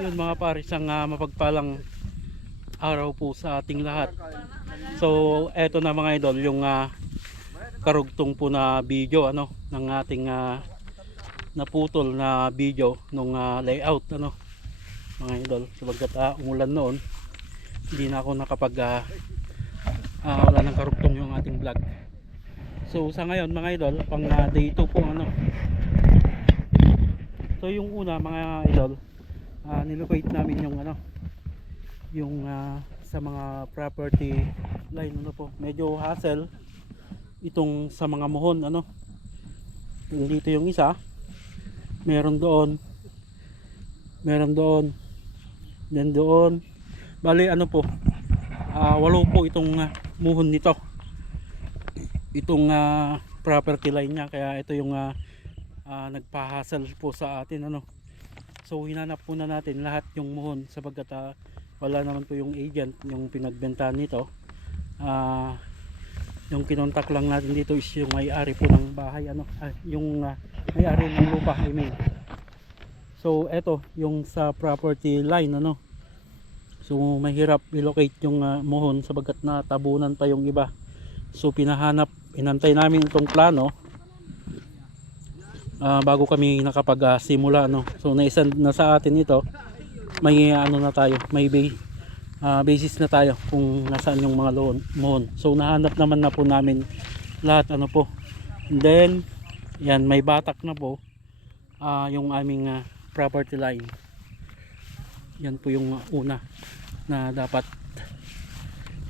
Yun mga pares, ang ah, mapagpalang araw po sa ating lahat. So, eto na mga idol, yung ah, karugtong po na video ano ng ating ah, naputol na video nung ah, layout ano mga idol. Sabagkat ah, umulan noon hindi na ako nakapag ah, ah, wala nang karugtong yung ating vlog. So sa ngayon mga idol pang ah, day 2 po ano. So yung una mga idol uh, nilocate namin yung ano yung ah, sa mga property line ano po. Medyo hassle itong sa mga muhon ano. Dito yung isa. Meron doon. Meron doon. Then doon. Bali ano po ah, walo po itong ah, muhon nito. Itong ah, property line niya. Kaya ito yung ah, ah, nagpahasal po sa atin ano so hinanap muna natin lahat yung muhon sapagkat ah, wala naman po yung agent yung pinagbentahan nito. Ah yung kinontak lang natin dito is yung may-ari po ng bahay ano ah, yung ah, may-ari ng lupa I mean. So eto yung sa property line ano. So mahirap i-locate yung ah, mohon sabagat na tabunan pa yung iba. So pinahanap inantay namin itong plano ah, bago kami nakapag ah, simula no? So naisend na sa atin ito may ano na tayo may ba- ah, basis na tayo kung nasaan yung mga loan mohon so nahanap naman na po namin lahat ano po. And then yan may batak na po ah, yung aming ah, property line. Yan po yung una na dapat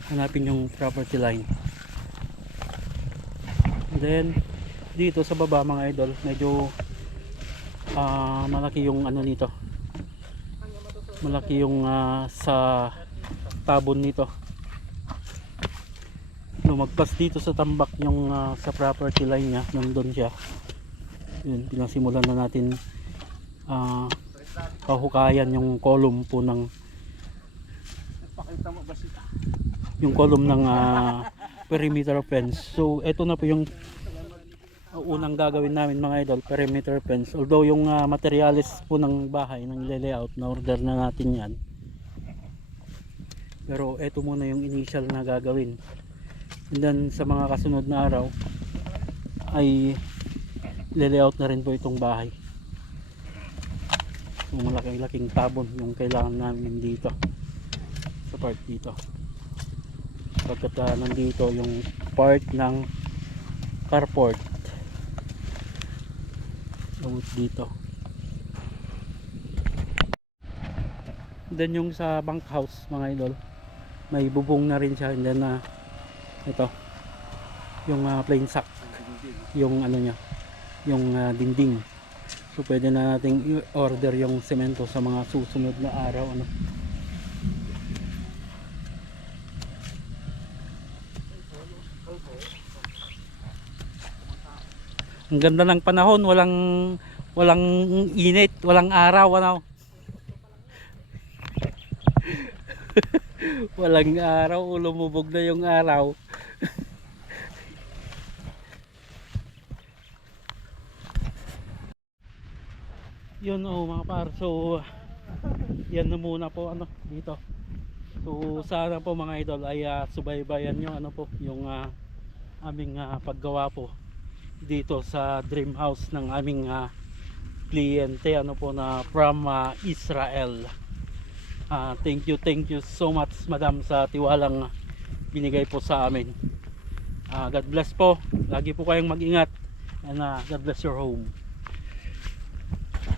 hanapin yung property line. And then dito sa baba mga idol medyo ah, malaki yung ano nito. Malaki yung ah, sa tabon nito. Lumagpas dito sa tambak yung ah, sa property line niya nandun siya. Yun pinasimulan na natin ah, pahukayan yung column po ng yung column ng ah, perimeter fence. So eto na po yung uh, unang gagawin namin mga idol perimeter fence. Although yung ah, materialis po ng bahay ng layout na order na natin yan. Pero eto muna yung initial na gagawin. And then sa mga kasunod na araw ay layout na rin po itong bahay. Yung malaking laking tabon yung kailangan namin dito sa part dito. Pagkat ah, nandito yung part ng carport Lungot dito. Then yung sa bank house mga idol may bubong na rin siya. And then na ito. Yung ah, plain sack. Yung ano niya. Yung ah, dinding. So pwede na nating i-order yung semento sa mga susunod na araw ano Ang ganda ng panahon, walang walang init, walang araw, ano. walang araw, lumubog na yung araw. Yun oh mga par. So yan na muna po ano dito. So sana po mga idol ay ah, subaybayan nyo ano po yung ah, aming ah, paggawa po dito sa dream house ng aming ah, kliyente ano po na from ah, Israel. Ah, thank you, thank you so much madam sa tiwalang binigay po sa amin. Ah, God bless po. Lagi po kayong mag-ingat and ah, God bless your home.